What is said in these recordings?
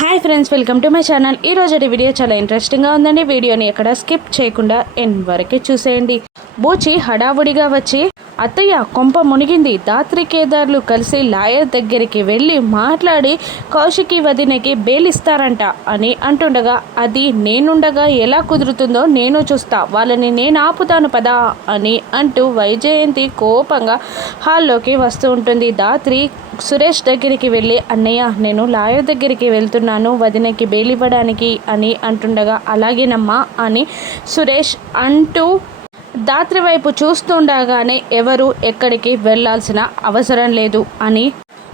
Hi friends, welcome to my channel. ఈ రోజు video చాలా ఇంట్రెస్టింగ్గా ఉందండి. వీడియోని ఎక్కడ స్కిప్ చేయకుండా ఎండ్ వరకే చూసేయండి. బూచి హడావుడిగా వచ్చి, అత్తయ్య కొంప మునిగింది, దాత్రి కేదార్లు కలిసి లాయర్ దగ్గరికి వెళ్ళి మాట్లాడి కౌశికి వదినకి బెయిల్ ఇస్తారంట అని అంటుండగా, అది నేనుండగా ఎలా కుదురుతుందో నేను చూస్తా, వాళ్ళని నేను ఆపుతాను పదా అని అంటూ వైజయంతి కోపంగా హాల్లోకి వస్తూ ఉంటుంది. దాత్రి సురేష్ దగ్గరికి వెళ్ళి, అన్నయ్య నేను లాయర్ దగ్గరికి వెళ్తున్నాను వదినకి బెయిల్ ఇవ్వడానికి అని అంటుండగా, అలాగేనమ్మా అని సురేష్ అంటూ దాత్రి వైపు చూస్తుండగానే ఎవరు ఎక్కడికి వెళ్ళాల్సిన అవసరం లేదు అని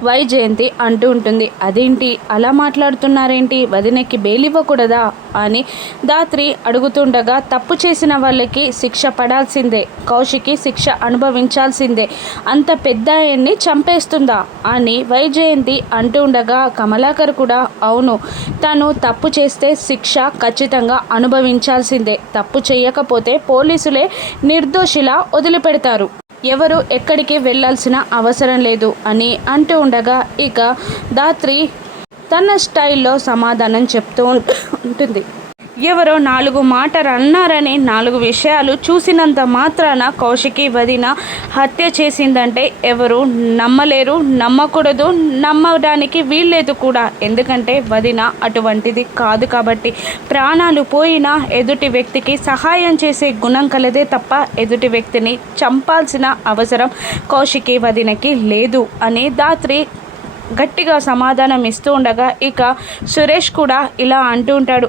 వైజయంతి అంటూ ఉంటుంది. అదేంటి అలా మాట్లాడుతున్నారేంటి, వదినకి బెయిల్ ఇవ్వకూడదా అని దాత్రి అడుగుతుండగా, తప్పు చేసిన వాళ్ళకి శిక్ష పడాల్సిందే, కౌశికి శిక్ష అనుభవించాల్సిందే, అంత పెద్ద ఆయన్ని చంపేస్తుందా అని వైజయంతి అంటూ ఉండగా, కమలాకర్ కూడా అవును, తను తప్పు చేస్తే శిక్ష ఖచ్చితంగా అనుభవించాల్సిందే, తప్పు చేయకపోతే పోలీసులే నిర్దోషిలా వదిలిపెడతారు, ఎవరు ఎక్కడికి వెళ్ళాల్సిన అవసరం లేదు అని అంటూ ఉండగా, ఇక దాత్రి తన స్టైల్లో సమాధానం చెప్తూ ఉంటుంది. ఎవరో 4 మాటలు అన్నారని 4 విషయాలు చూసినంత మాత్రాన కౌశికి వదిన హత్య చేసిందంటే ఎవరు నమ్మలేరు, నమ్మకూడదు, నమ్మడానికి వీల్లేదు కూడా. ఎందుకంటే వదిన అటువంటిది కాదు కాబట్టి. ప్రాణాలు పోయినా ఎదుటి వ్యక్తికి సహాయం చేసే గుణం కలదే తప్ప ఎదుటి వ్యక్తిని చంపాల్సిన అవసరం కౌశికి వదినకి లేదు అని దాత్రి గట్టిగా సమాధానం ఇస్తూ ఉండగా, ఇక సురేష్ కూడా ఇలా అంటూ ఉంటాడు.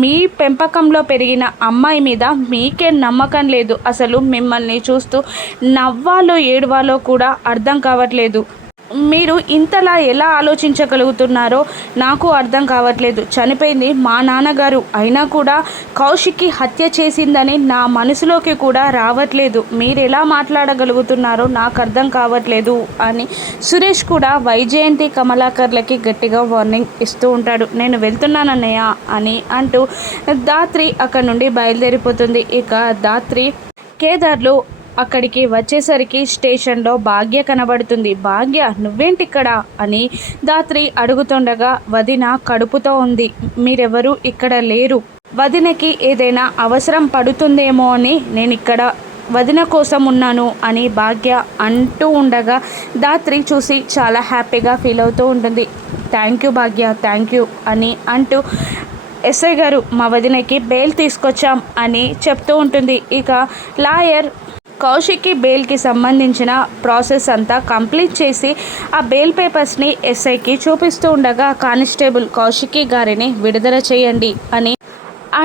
మీ పెంపకంలో పెరిగిన అమ్మాయి మీద మీకే నమ్మకం లేదు, అసలు మిమ్మల్ని చూస్తూ నవ్వాలో ఏడవాలో కూడా అర్థం కావట్లేదు, మీరు ఇంతలా ఎలా ఆలోచించగలుగుతున్నారో నాకు అర్థం కావట్లేదు. చనిపోయింది మా నాన్నగారు అయినా కూడా కౌశికి హత్య చేసిందని నా మనసులోకి కూడా రావట్లేదు, మీరు ఎలా మాట్లాడగలుగుతున్నారో నాకు అర్థం కావట్లేదు అని సురేష్ కూడా వైజయంతి కమలాకర్లకి గట్టిగా వార్నింగ్ ఇస్తూ ఉంటాడు. నేను వెళ్తున్నానన్నయ్య అని అంటూ దాత్రి అక్కడ నుండి బయలుదేరిపోతుంది. ఇక దాత్రి కేదార్లు అక్కడికి వచ్చేసరికి స్టేషన్లో భాగ్య కనబడుతుంది. భాగ్య నువ్వేంటిక్కడ అని దాత్రి అడుగుతుండగా, వదిన కడుపుతో ఉంది, మీరెవరు ఇక్కడ లేరు, వదినకి ఏదైనా అవసరం పడుతుందేమో అని నేను ఇక్కడ వదిన కోసం ఉన్నాను అని భాగ్య అంటూ ఉండగా, దాత్రి చూసి చాలా హ్యాపీగా ఫీల్ అవుతూ ఉంటుంది. Thank you Bhagya, thank you అని అంటూ, ఎస్ఐ గారు మా వదినకి బెయిల్ తీసుకొచ్చాం అని చెప్తూ ఉంటుంది. ఇక లాయర్ కౌశిక్కి బెయిల్కి సంబంధించిన ప్రాసెస్ అంతా కంప్లీట్ చేసి ఆ బెయిల్ పేపర్స్ని ఎస్ఐకి చూపిస్తూ ఉండగా, కానిస్టేబుల్ కౌశికి గారిని విడుదల చేయండి అని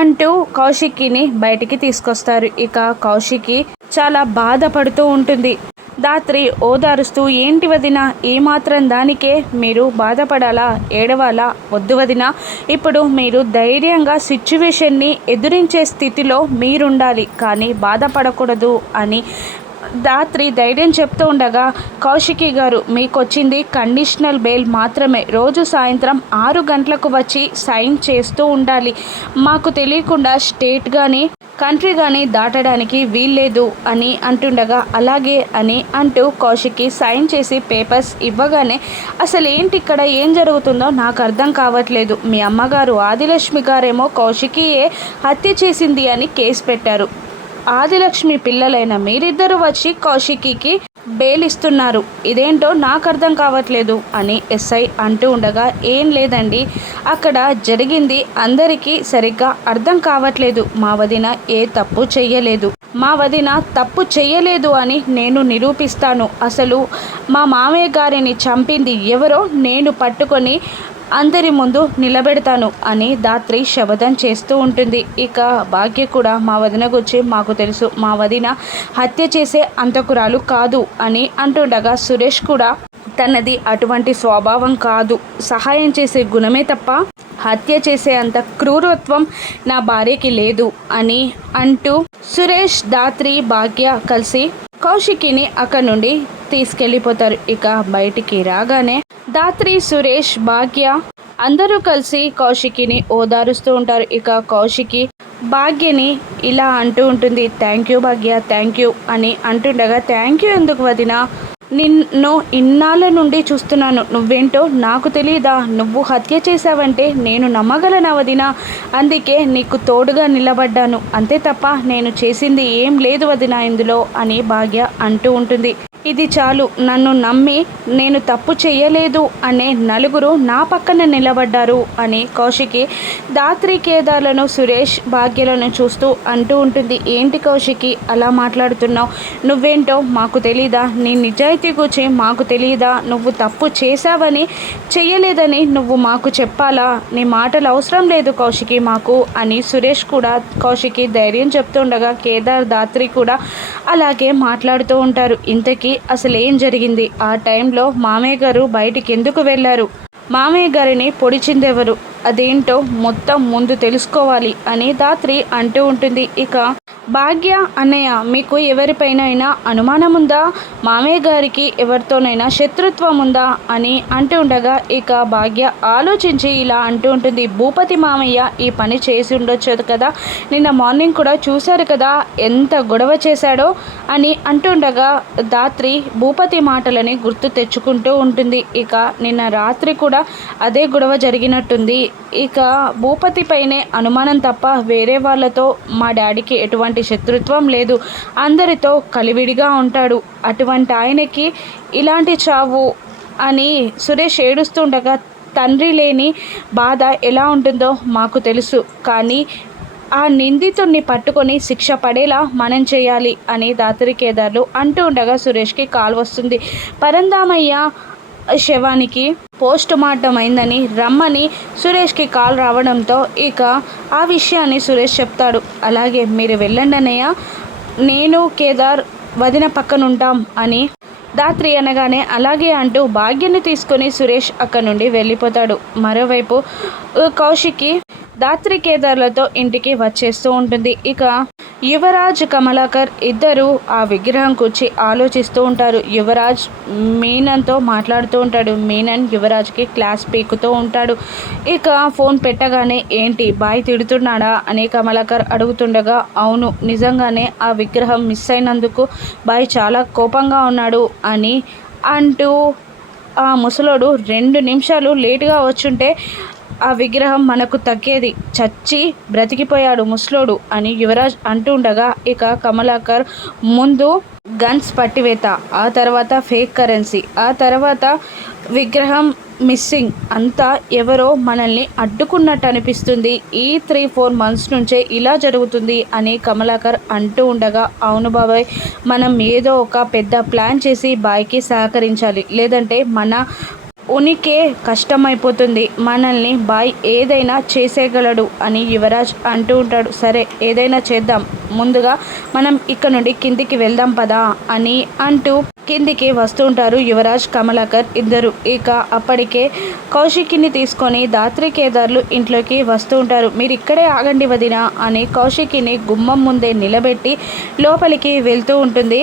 అంటూ కౌశిక్కిని బయటికి తీసుకొస్తారు. ఇక కౌశికి చాలా బాధపడుతూ ఉంటుంది. దాత్రి ఓదారుస్తూ, ఏంటి వదిన ఏమాత్రం దానికే మీరు బాధపడాలా, ఏడవాలా, వద్దు వదిన, ఇప్పుడు మీరు ధైర్యంగా సిచ్యువేషన్ని ఎదురించే స్థితిలో మీరుండాలి, కానీ బాధపడకూడదు అని దాత్రి ధైర్యం చెప్తూ ఉండగా, కౌశికి గారు మీకొచ్చింది కండిషనల్ బెయిల్ మాత్రమే, రోజు సాయంత్రం 6 గంటలకు వచ్చి సైన్ చేస్తూ ఉండాలి, మాకు తెలియకుండా స్టేట్ కానీ కంట్రీ కానీ దాటడానికి వీల్లేదు అని అంటుండగా, అలాగే అని అంటూ కౌశికి సైన్ చేసి పేపర్స్ ఇవ్వగానే, అసలు ఏంటి ఇక్కడ ఏం జరుగుతుందో నాకు అర్థం కావట్లేదు, మీ అమ్మగారు ఆదిలక్ష్మి గారేమో కౌశికియే హత్య చేసింది అని కేసు పెట్టారు, ఆదిలక్ష్మి పిల్లలైన మీరిద్దరూ వచ్చి కౌశికికి బెయిల్ ఇస్తున్నారు, ఇదేంటో నాకు అర్థం కావట్లేదు అని ఎస్ఐ అంటూ ఉండగా, ఏం లేదండి అక్కడ జరిగింది అందరికీ సరిగ్గా అర్థం కావట్లేదు, మా వదిన ఏ తప్పు చెయ్యలేదు, మా వదిన తప్పు చెయ్యలేదు అని నేను నిరూపిస్తాను, అసలు మా మామయ్య గారిని చంపింది ఎవరో నేను పట్టుకొని అందరి ముందు నిలబెడతాను అని దాత్రి శబదం చేస్తూ ఉంటుంది. ఇక భాగ్య కూడా, మా వదిన గురించి మాకు తెలుసు, మా వదిన హత్య చేసే అంతకురాలు కాదు అని అంటుండగా, సురేష్ కూడా తనది అటువంటి స్వభావం కాదు, సహాయం చేసే గుణమే తప్ప హత్య చేసే అంత క్రూరత్వం నా భార్యకి లేదు అని అంటూ సురేష్, దాత్రి, భాగ్య కలిసి కౌశికిని అక్కడ నుండి తీసుకెళ్ళిపోతారు. ఇక బయటికి రాగానే దాత్రి, సురేష్, భాగ్య అందరూ కలిసి కౌశికిని ఓదారుస్తూ ఉంటారు. ఇక కౌశికి భాగ్యని ఇలా అంటూ ఉంటుంది, thank you Bhagya, thank you అని అంటుండగా, థ్యాంక్ యూ ఎందుకు వదిన, నిన్ను ఇన్నాళ్ళ నుండి చూస్తున్నాను, నువ్వేంటో నాకు తెలియదా? నువ్వు హత్య చేశావంటే నేను నమ్మగలనా వదినా? అందుకే నీకు తోడుగా నిలబడ్డాను, అంతే తప్ప నేను చేసింది ఏం లేదు వదినా ఇందులో అని భాగ్య అంటూ ఉంటుంది. ఇది చాలు, నన్ను నమ్మి నేను తప్పు చేయలేదు అనే నలుగురు నా పక్కన నిలబడ్డారు అని కౌశికి దాత్రి కేదార్లను, సురేష్, భాగ్యలను చూస్తూ అంటూ ఉంటుంది. ఏంటి కౌశికి అలా మాట్లాడుతున్నావు? నువ్వేంటో మాకు తెలీదా? నీ నిజాయితీ గురించి మాకు తెలియదా? నువ్వు తప్పు చేశావని, చెయ్యలేదని నువ్వు మాకు చెప్పాలా? నీ మాటలు అవసరం లేదు కౌశికి మాకు అని సురేష్ కూడా కౌశికి ధైర్యం చెప్తుండగా కేదార్, దాత్రి కూడా అలాగే మాట్లాడుతూ ఉంటారు. ఇంతకీ అసలు ఏం జరిగింది? ఆ టైంలో మామయ్య గారు బయటికి ఎందుకు వెళ్ళారు? మామయ్య గారిని పొడిచిందెవరు? అదేంటో మొత్తం ముందు తెలుసుకోవాలి అని దాత్రి అంటూ ఉంటుంది. ఇక భాగ్య, అన్నయ్య మీకు ఎవరిపైనైనా అనుమానం ఉందా? మామయ్య గారికి ఎవరితోనైనా శత్రుత్వం ఉందా అని అంటూ ఉండగా ఇక భాగ్య ఆలోచించి ఇలా అంటూ ఉంటుంది. భూపతి మామయ్య ఈ పని చేసి ఉండొచ్చు కదా, నిన్న మార్నింగ్ కూడా చూశారు కదా ఎంత గొడవ చేశాడో అని అంటుండగా దాత్రి భూపతి మాటలని గుర్తు తెచ్చుకుంటూ ఉంటుంది. ఇక నిన్న రాత్రి కూడా అదే గొడవ జరిగినట్టుంది. ఇక భూపతి పైనే అనుమానం తప్ప వేరే వాళ్ళతో మా డాడీకి ఎటువంటి శత్రుత్వం లేదు, అందరితో కలివిడిగా ఉంటాడు, అటువంటి ఆయనకి ఇలాంటి చావు అని సురేష్ ఏడుస్తుండగా తండ్రి లేని బాధ ఎలా ఉంటుందో మాకు తెలుసు, కానీ ఆ నిందితుడిని పట్టుకొని శిక్ష పడేలా మనం చేయాలి అని దాత్రి కేదార్లు అంటూ ఉండగా సురేష్కి కాల్ వస్తుంది. పరందామయ్య శవానికి పోస్ట్ మార్టం అయిందని రమ్మని సురేష్కి కాల్ రావడంతో ఇక ఆ విషయాన్ని సురేష్ చెప్తాడు. అలాగే మీరు వెళ్ళండి అన్నయ్య, నేను కేదార్ వదిన పక్కన ఉంటాం అని దాత్రి అనగానే అలాగే అంటూ భాగ్యాన్ని తీసుకొని సురేష్ అక్కడి నుండి వెళ్ళిపోతాడు. మరోవైపు కౌశికి దాత్రి కేదార్లతో ఇంటికి వచ్చేస్తూ ఉంటుంది. ఇక యువరాజ్, కమలాకర్ ఇద్దరు ఆ విగ్రహం కూర్చి ఆలోచిస్తూ ఉంటారు. యువరాజ్ మీనన్తో మాట్లాడుతూ ఉంటాడు. మీనన్ యువరాజ్కి క్లాస్ పీకుతూ ఉంటాడు. ఇక ఫోన్ పెట్టగానే ఏంటి బాయ్ తిడుతున్నాడా అని కమలాకర్ అడుగుతుండగా అవును, నిజంగానే ఆ విగ్రహం మిస్ అయినందుకు బాయ్ చాలా కోపంగా ఉన్నాడు అని అంటూ ఆ ముసలోడు 2 నిమిషాలు లేటుగా వచ్చుంటే ఆ విగ్రహం మనకు తగ్గేది, చచ్చి బ్రతికిపోయాడు ముసలోడు అని యువరాజ్ అంటుండగా ఇక కమలాకర్ ముందు గన్స్ పట్టివేత, ఆ తర్వాత ఫేక్ కరెన్సీ, ఆ తర్వాత విగ్రహం మిస్సింగ్, అంతా ఎవరో మనల్ని అడ్డుకున్నట్టు అనిపిస్తుంది, ఈ 3-4 months నుంచే ఇలా జరుగుతుంది అని కమలాకర్ అంటూ ఉండగా అవును బాబాయ్, మనం ఏదో ఒక పెద్ద ప్లాన్ చేసి బాయ్కి సహకరించాలి, లేదంటే మన ఉనికే కష్టమైపోతుంది, మనల్ని బాయ్ ఏదైనా చేసేయగలడు అని యువరాజ్ అంటూ ఉంటాడు. సరే ఏదైనా చేద్దాం, ముందుగా మనం ఇక్కడ నుండి కిందికి వెళ్దాం పదా అని అంటూ కిందికి వస్తూ ఉంటారు యువరాజ్, కమలాకర్ ఇద్దరు. ఇక అప్పటికే కౌశికిని తీసుకొని దాత్రి కేదార్లు ఇంట్లోకి వస్తూ ఉంటారు. మీరు ఇక్కడే ఆగండి వదినా అని కౌశికిని గుమ్మం ముందే నిలబెట్టి లోపలికి వెళ్తూ ఉంటుంది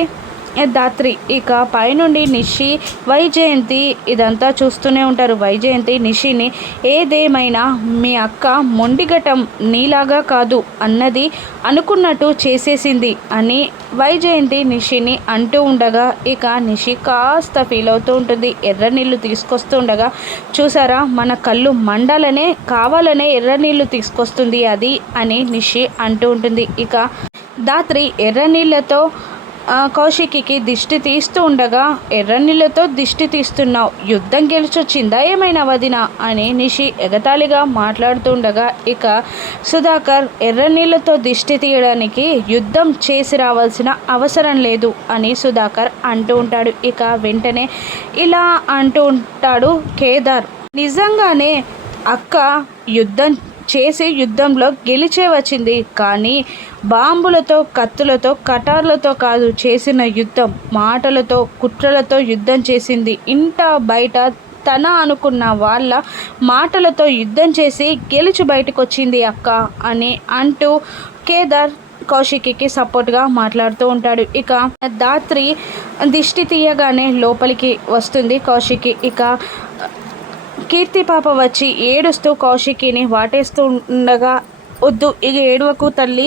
దాత్రి. ఇక పైనుండి నిషి, వైజయంతి ఇదంతా చూస్తూనే ఉంటారు. వైజయంతి నిషిని ఏదేమైనా మీ అక్క మొండిగటం నీలాగా కాదు అన్నది అనుకున్నట్టు చేసేసింది అని వైజయంతి నిషిని అంటూ ఉండగా ఇక నిషి కాస్త ఫీల్ అవుతూ ఉంటుంది. ఎర్ర నీళ్ళు తీసుకొస్తూ ఉండగా చూసారా మన కళ్ళు మండాలనే కావాలనే ఎర్ర నీళ్ళు తీసుకొస్తుంది అది అని నిషి అంటూ ఉంటుంది. ఇక దాత్రి ఎర్ర నీళ్ళతో కౌశికి దిష్టి తీస్తూ ఉండగా ఎర్రనీళ్ళతో దిష్టి తీస్తున్నావు, యుద్ధం గెలిచొచ్చిందా ఏమైనా వదిన అని నిషి ఎగతాళిగా మాట్లాడుతుండగా ఇక సుధాకర్ ఎర్రనీళ్ళతో దిష్టి తీయడానికి యుద్ధం చేసి రావాల్సిన అవసరం లేదు అని సుధాకర్ అంటూ ఉంటాడు. ఇక వెంటనే ఇలా అంటూ ఉంటాడు కేదార్, నిజంగానే అక్క యుద్ధం చేసి యుద్ధంలో గెలిచే వచ్చింది, కానీ బాంబులతో, కత్తులతో, కటార్లతో కాదు చేసిన యుద్ధం, మాటలతో, కుట్రలతో యుద్ధం చేసింది. ఇంట బయట తన అనుకున్న వాళ్ళ మాటలతో యుద్ధం చేసి గెలిచి బయటకు వచ్చింది అక్క అని అంటూ కేదార్ కౌశికి సపోర్ట్గా మాట్లాడుతూ ఉంటాడు. ఇక దాత్రి దిష్టి తీయగానే లోపలికి వస్తుంది కౌశికి. ఇక కీర్తి పాప వచ్చి ఏడుస్తూ కౌశికిని వాటేస్తూ ఉండగా వద్దు ఇక ఏడవకు తల్లి,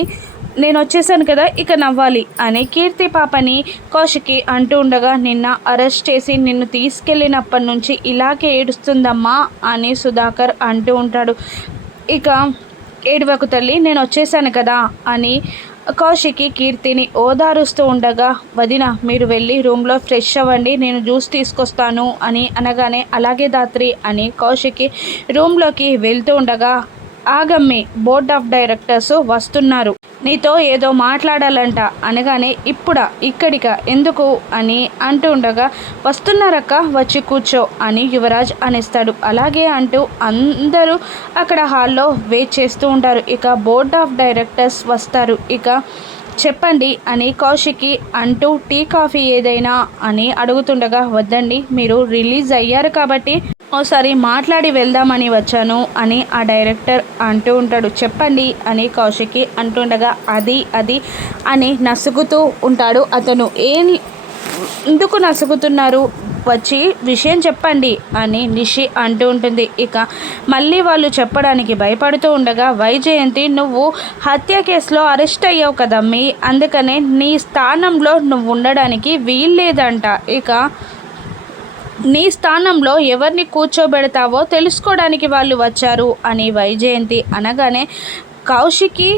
నేను వచ్చేసాను కదా ఇక నవ్వాలి అని కీర్తి పాపని కౌశికి అంటూ ఉండగా, నిన్న అరెస్ట్ చేసి నిన్ను తీసుకెళ్ళినప్పటి నుంచి ఇలాగే ఏడుస్తుందమ్మా అని సుధాకర్ అంటూ ఉంటాడు. ఇక ఏడవకు తల్లి, నేను వచ్చేసాను కదా అని కౌశికి కీర్తిని ఓదారుస్తూ ఉండగా, వదిన మీరు వెళ్ళి రూమ్లో ఫ్రెష్ అవ్వండి, నేను జ్యూస్ తీసుకొస్తాను అని అనగానే, అలాగే దాత్రి అని కౌశికి రూమ్లోకి వెళ్తూ ఉండగా, ఆగమ్మి, బోర్డ్ ఆఫ్ డైరెక్టర్స్ వస్తున్నారు, నీతో ఏదో మాట్లాడాలంట అనగానే, ఇక్కడిక ఎందుకు అని అంటూ ఉండగా, వస్తున్నారక్క వచ్చి కూర్చో అని యువరాజ్ అనేస్తాడు. అలాగే అంటూ అందరూ అక్కడ హాల్లో వెయిట్ చేస్తూ ఉంటారు. ఇక బోర్డ్ ఆఫ్ డైరెక్టర్స్ వస్తారు. ఇక చెప్పండి అని కౌశికి అంటూ టీ కాఫీ ఏదైనా అని అడుగుతుండగా, వద్దండి మీరు రిలీజ్ అయ్యారు కాబట్టి ఓసారి మాట్లాడి వెళ్దామని వచ్చాను అని ఆ డైరెక్టర్ అంటూ ఉంటాడు. చెప్పండి అని కౌశికి అంటుండగా, అది అని నసుగుతూ ఉంటాడు అతను. ఎందుకు నసుగుతున్నారు, వచ్చి విషయం చెప్పండి అని నిషి అంటూ ఉంటుంది. ఇక మళ్ళీ వాళ్ళు చెప్పడానికి భయపడుతూ ఉండగా, వైజయంతి నువ్వు హత్య కేసులో అరెస్ట్ అయ్యావు కదమ్మీ, అందుకనే నీ స్థానంలో నువ్వు ఉండడానికి వీల్లేదంట. ఇక నీ స్థానంలో ఎవరిని కూర్చోబెడతావో తెలుసుకోవడానికి వాళ్ళు వచ్చారు అని వైజయంతి అనగానే, కౌశికి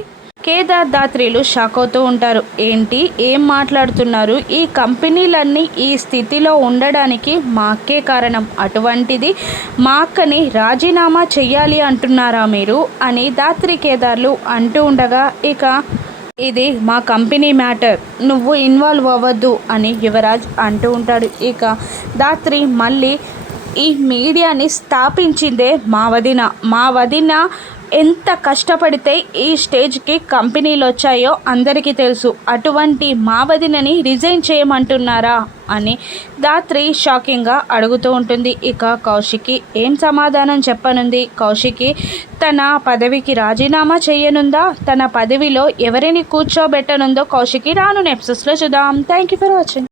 కేదార్ దాత్రిలు షాక్ అవుతూ ఉంటారు. ఏంటి, ఏం మాట్లాడుతున్నారు, ఈ కంపెనీలన్నీ ఈ స్థితిలో ఉండడానికి మా అక్కే కారణం, అటువంటిది మా అక్కని రాజీనామా చెయ్యాలి అంటున్నారా మీరు అని దాత్రి కేదార్లు అంటూ ఉండగా, ఇక ఇది మా కంపెనీ మ్యాటర్, నువ్వు ఇన్వాల్వ్ అవ్వద్దు అని యువరాజ్ అంటూ ఉంటాడు. ఇక దాత్రి మళ్ళీ ఈ మీడియాని స్థాపించిందే మా వదిన ఎంత కష్టపడితే ఈ స్టేజ్కి కంపెనీలు వచ్చాయో అందరికీ తెలుసు, అటువంటి మా వదినని రిజైన్ చేయమంటున్నారా అని దాత్రి షాకింగ్గా అడుగుతూ ఉంటుంది. ఇక కౌశికి ఏం సమాధానం చెప్పనుంది, కౌశికి తన పదవికి రాజీనామా చేయనుందా, తన పదవిలో ఎవరిని కూర్చోబెట్టనుందో కౌశికి రాను ఎపిసోడ్స్లో చూద్దాం. Thank you for watching.